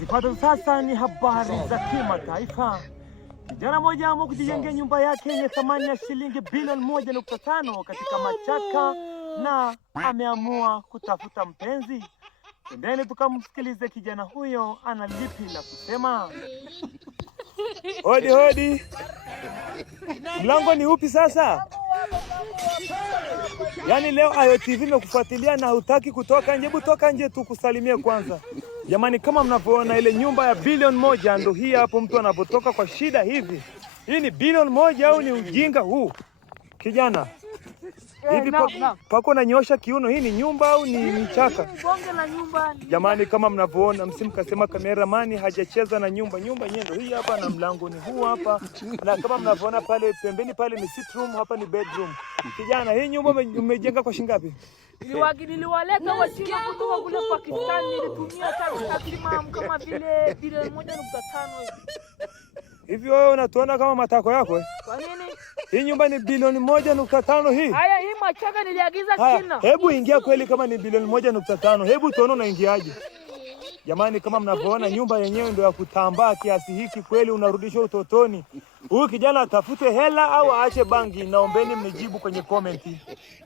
Zifuatazo sasa ni habari za kimataifa. Kijana mmoja ameamua kujijengea nyumba yake yenye thamani ya shilingi bilioni 1.5 katika Machaka na ameamua kutafuta mpenzi. Twendeni tukamsikilize kijana huyo ana lipi la kusema. Hodi hodi. Mlango ni upi sasa? Yaani leo Ayo TV imekufuatilia na hutaki kutoka nje. Hebu toka nje tu kusalimia kwanza. Jamani, kama mnavyoona ile nyumba ya bilioni 1 ndio hii hapo, mtu anapotoka kwa shida hivi. Hii ni bilioni 1 au ni ujinga huu? Kijana. Hivi pako na nyosha kiuno, hii ni nyumba au ni chaka? Bonge la nyumba. Jamani, kama mnavyoona, msimkasema kameramani hajacheza na nyumba. Nyumba yenyewe ndio hii hapa na mlango ni huu hapa. Na kama mnavyoona pale pembeni pale ni sit room, hapa ni bedroom. Kijana, hii nyumba umejenga kwa shilingi ngapi? Niliwaleta wachina kutoka kule Pakistan, nilitumia takriban kama vile bilioni 1.5 hivi. Hivi wewe unatuona kama matako yako eh? Kwa nini? Hii nyumba ni bilioni 1.5 hii. Haya, hii Machaka niliagiza China. Hebu ingia kweli kama ni bilioni 1.5. Hebu tuone unaingiaje. Jamani, kama mnavyoona nyumba yenyewe ndio ya kutambaa kiasi hiki, kweli unarudisha utotoni. Huyu kijana atafute hela au aache bangi? Naombeni mnijibu kwenye comment.